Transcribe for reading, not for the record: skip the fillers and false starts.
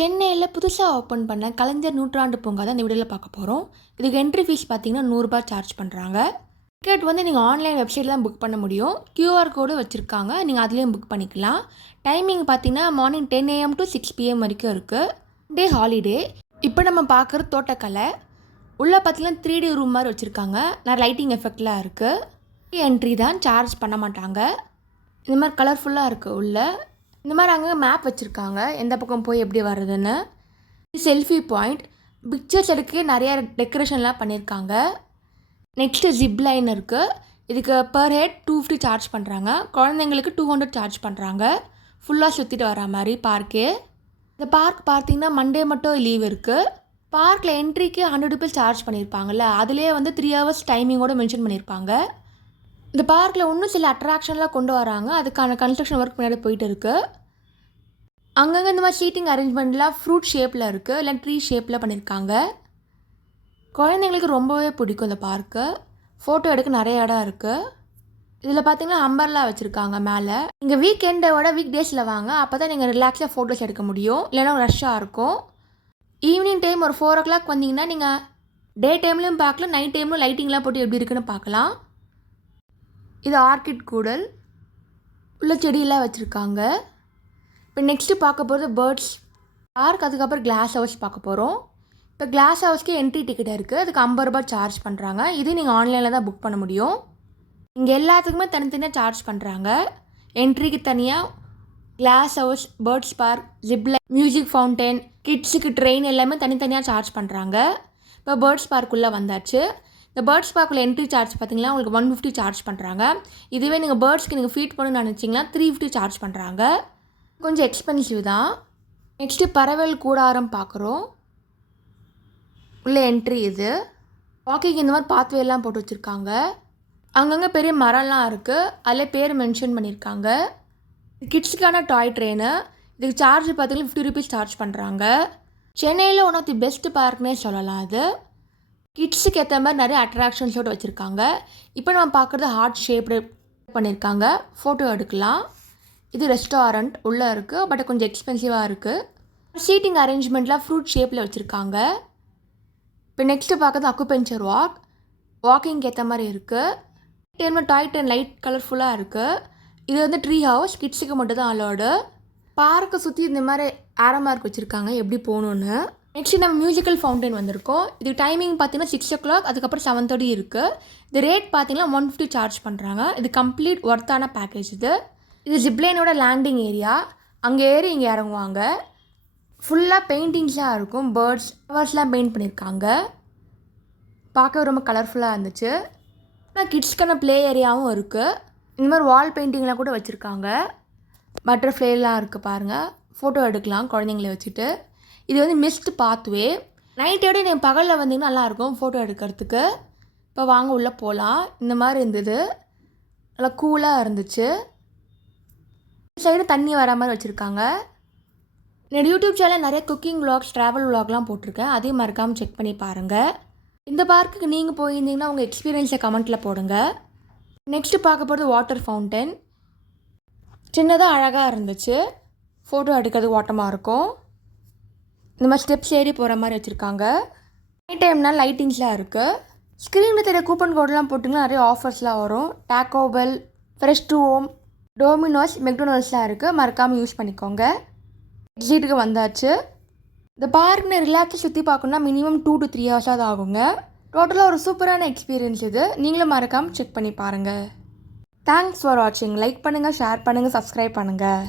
சென்னையில் புதுசாக ஓப்பன் பண்ண கலைஞர் நூற்றாண்டு பூங்கா தான் இந்த வீடியோவில் பார்க்க போகிறோம். இதுக்கு என்ட்ரி ஃபீஸ் பார்த்தீங்கன்னா ₹100 சார்ஜ் பண்ணுறாங்க. டிக்கெட் வந்து நீங்கள் ஆன்லைன் வெப்சைட்டில் தான் புக் பண்ண முடியும். QR கோடு வச்சுருக்காங்க, நீங்கள் அதுலேயும் புக் பண்ணிக்கலாம். டைமிங் பார்த்தீங்கன்னா மார்னிங் 10 AM to 6 PM வரைக்கும் இருக்குது. டே ஹாலிடே. இப்போ நம்ம பார்க்குறது தோட்டக்கலை. உள்ளே பார்த்தீங்கன்னா 3D ரூம் மாதிரி வச்சுருக்காங்க. நிறைய லைட்டிங் எஃபெக்ட்லாம் இருக்குது. என்ட்ரி தான், சார்ஜ் பண்ண மாட்டாங்க. இந்த மாதிரி கலர்ஃபுல்லாக இருக்குது உள்ளே. இந்த மாதிரி அங்கே மேப் வச்சுருக்காங்க, எந்த பக்கம் போய் எப்படி வர்றதுன்னு. செல்ஃபி பாயிண்ட், பிக்சர்ஸ் எடுக்க நிறையா டெக்கரேஷன்லாம் பண்ணியிருக்காங்க. நெக்ஸ்ட்டு ஜிப் லைன் இருக்குது. இதுக்கு பர் ஹெட் 250 சார்ஜ் பண்ணுறாங்க. குழந்தைங்களுக்கு 200 சார்ஜ் பண்ணுறாங்க. ஃபுல்லாக சுற்றிட்டு வர மாதிரி பார்க்கு. இந்த பார்க் பார்த்தீங்கன்னா மண்டே மட்டும் லீவ் இருக்குது. பார்க்கில் என்ட்ரிக்கு ₹100 சார்ஜ் பண்ணியிருப்பாங்கள்ல, அதுலேயே வந்து 3 hours டைமிங்கோடு மென்ஷன் பண்ணியிருப்பாங்க. இந்த பார்க்கில் இன்னும் சில அட்ராக்ஷன்லாம் கொண்டு வராங்க, அதுக்கான கன்ஸ்ட்ரக்ஷன் ஒர்க் முன்னாடி போயிட்டு இருக்குது. அங்கங்கே இந்த மாதிரி சீட்டிங் அரேஞ்ச்மெண்ட்லாம் ஃப்ரூட் ஷேப்பில் இருக்குது, இல்லை ட்ரீ ஷேப்பில் பண்ணியிருக்காங்க. குழந்தைங்களுக்கு ரொம்பவே பிடிக்கும் இந்த பார்க்கு. ஃபோட்டோ எடுக்க நிறைய இடம் இருக்குது. இதில் பார்த்தீங்கன்னா அம்பர்லாம் வச்சுருக்காங்க மேலே. இங்கே வீக்கெண்டோட வீக் டேஸில் வாங்க, அப்போ தான் நீங்கள் ரிலாக்ஸாக ஃபோட்டோஸ் எடுக்க முடியும், இல்லைனா ரஷ்ஷாக இருக்கும். ஈவினிங் டைம் ஒரு 4 o'clock வந்தீங்கன்னா நீங்கள் டே டைம்லையும் பார்க்கலாம், நைட் டைம்லையும் லைட்டிங்லாம் போட்டு எப்படி இருக்குன்னு பார்க்கலாம். இது ஆர்கிட் கூடல், உள்ள செடியெல்லாம் வச்சுருக்காங்க. இப்போ நெக்ஸ்ட்டு பார்க்க போகிறது பேர்ட்ஸ் பார்க், அதுக்கப்புறம் கிளாஸ் ஹவுஸ் பார்க்க போகிறோம். இப்போ கிளாஸ் ஹவுஸ்க்கு என்ட்ரி டிக்கெட் இருக்குது, அதுக்கு ₹50 சார்ஜ் பண்ணுறாங்க. இது நீங்கள் ஆன்லைனில் தான் புக் பண்ண முடியும். இங்கே எல்லாத்துக்குமே தனித்தனியாக சார்ஜ் பண்ணுறாங்க. என்ட்ரிக்கு தனியாக, glass house, birds park, zipline, music fountain, கிட்ஸுக்கு ட்ரெயின் எல்லாமே தனித்தனியாக சார்ஜ் பண்ணுறாங்க. இப்போ பேர்ட்ஸ் பார்க்குள்ளே வந்தாச்சு. இந்த பேர்ட்ஸ் பார்க்கில் என்ட்ரி சார்ஜ் பார்த்தீங்கன்னா உங்களுக்கு 150 சார்ஜ் பண்ணுறாங்க. இதுவே நீங்கள் பேர்ட்ஸ்க்கு நீங்கள் ஃபீட் பண்ணணும்னு நினச்சிங்கன்னா 350 சார்ஜ் பண்ணுறாங்க. கொஞ்சம் எக்ஸ்பென்சிவ் தான். நெக்ஸ்ட்டு பறவைகள் கூடாரம் பார்க்குறோம். உள்ள என்ட்ரி இது. வாக்கிங் இந்த மாதிரி பாத்வேலாம் போட்டு வச்சுருக்காங்க. அங்கங்கே பெரிய மரம்லாம் இருக்குது, அதில் பேர் மென்ஷன் பண்ணியிருக்காங்க. கிட்ஸுக்கான டாய் ட்ரெயினு. இதுக்கு சார்ஜ் பார்த்தீங்கன்னா ₹50 சார்ஜ் பண்ணுறாங்க. சென்னையில் ஒன் ஆஃப் தி பெஸ்ட் பார்க்னே சொல்லலாம். அது கிட்ஸுக்கு ஏற்ற மாதிரி நிறைய அட்ராக்ஷன்ஸோடு வச்சுருக்காங்க. இப்போ நம்ம பார்க்குறது ஹார்ட் ஷேப்டு பண்ணியிருக்காங்க, ஃபோட்டோ எடுக்கலாம். இது ரெஸ்டாரண்ட் உள்ளே இருக்குது, பட் கொஞ்சம் எக்ஸ்பென்சிவாக இருக்குது. சீட்டிங் அரேஞ்ச்மெண்ட்லாம் ஃப்ரூட் ஷேப்பில் வச்சுருக்காங்க. இப்போ நெக்ஸ்ட்டு பார்க்குறது அக்குபெஞ்சர் வாக். வாக்கிங்க்கு ஏற்ற மாதிரி இருக்குது. டைமில் டாய் ட்ரெயின் லைட் கலர்ஃபுல்லாக இருக்குது. இது வந்து ட்ரீ ஹவுஸ், கிட்ஸுக்கு மட்டும் தான் அலோடு. பார்க்கை சுற்றி இந்த மாதிரி ஆரோ மார்க் வச்சுருக்காங்க எப்படி போகணுன்னு. நெக்ஸ்ட்டு நம்ம மியூசிக்கல் ஃபவுண்டைன் வந்திருக்கோம். இது டைமிங் பார்த்தீங்கன்னா 6 o'clock, அதுக்கப்புறம் 7:30 இருக்குது. இது ரேட் பார்த்தீங்கன்னா 150 சார்ஜ் பண்ணுறாங்க. இது கம்ப்ளீட் ஒர்த்தான பேக்கேஜ். இது ஜிப்லைனோட லேண்டிங் ஏரியா. அங்கே ஏறி இங்கே இறங்குவாங்க. ஃபுல்லாக பெயிண்டிங்ஸாக இருக்கும், பேர்ட்ஸ் ஃப்ளவர்ஸ்லாம் பெயிண்ட் பண்ணியிருக்காங்க. பார்க்க ரொம்ப கலர்ஃபுல்லாக இருந்துச்சு. ஆனால் கிட்ஸ்க்கான ப்ளே ஏரியாவும் இருக்குது. இந்த மாதிரி வால் பெயிண்டிங்லாம் கூட வச்சுருக்காங்க. பட்டர்ஃப்ளைலாம் இருக்குது பாருங்கள், ஃபோட்டோ எடுக்கலாம் குழந்தைங்கள வச்சுட்டு. இது வந்து மிஸ்ட் பாத்வே. நைட்டோட நீங்கள் பகலில் வந்தீங்கன்னா நல்லாயிருக்கும் ஃபோட்டோ எடுக்கிறதுக்கு. இப்போ வாங்க உள்ளே போகலாம். இந்த மாதிரி இருந்தது, நல்லா கூலாக இருந்துச்சு. சைடு தண்ணி வர மாதிரி வச்சுருக்காங்க. என்னோடய யூடியூப் சேனல் நிறைய குக்கிங் விலாக்ஸ், ட்ராவல் விலாக்லாம் போட்டிருக்கேன், அதையும் மறக்காமல் செக் பண்ணி பாருங்கள். இந்த பார்க்குக்கு நீங்கள் போயிருந்தீங்கன்னா உங்கள் எக்ஸ்பீரியன்ஸை கமெண்ட்டில் போடுங்க. நெக்ஸ்ட்டு பார்க்க போகிறது வாட்டர் ஃபவுண்டைன். சின்னதாக அழகாக இருந்துச்சு, ஃபோட்டோ எடுக்கிறதுக்கு ஓட்டமாக இருக்கும். இந்த மாதிரி ஸ்டெப்ஸ் ஏறி போகிற மாதிரி வச்சுருக்காங்க. நைட் டைம்னால் லைட்டிங்ஸ்லாம் இருக்குது. ஸ்க்ரீனில் தெரிய கூப்பன் கோடெலாம் போட்டிங்கன்னா நிறைய ஆஃபர்ஸ்லாம் வரும். Taco Bell, fresh to home, Domino's, மெக்டொனால்ட்ஸ்லாம் இருக்குது, மறக்காமல் யூஸ் பண்ணிக்கோங்க. எக்ஸிட்டுக்கு வந்தாச்சு. இந்த பார்க்னு ரிலாக்ஸாக சுற்றி பார்க்கணுன்னா மினிமம் 2 to 3 hours தான் ஆகுங்க. டோட்டலாக ஒரு சூப்பரான எக்ஸ்பீரியன்ஸ் இது. நீங்களும் மறக்காமல் செக் பண்ணி பாருங்கள். தேங்க்ஸ் ஃபார் வாட்சிங். லைக் பண்ணுங்கள், ஷேர் பண்ணுங்கள், சப்ஸ்கிரைப் பண்ணுங்கள்.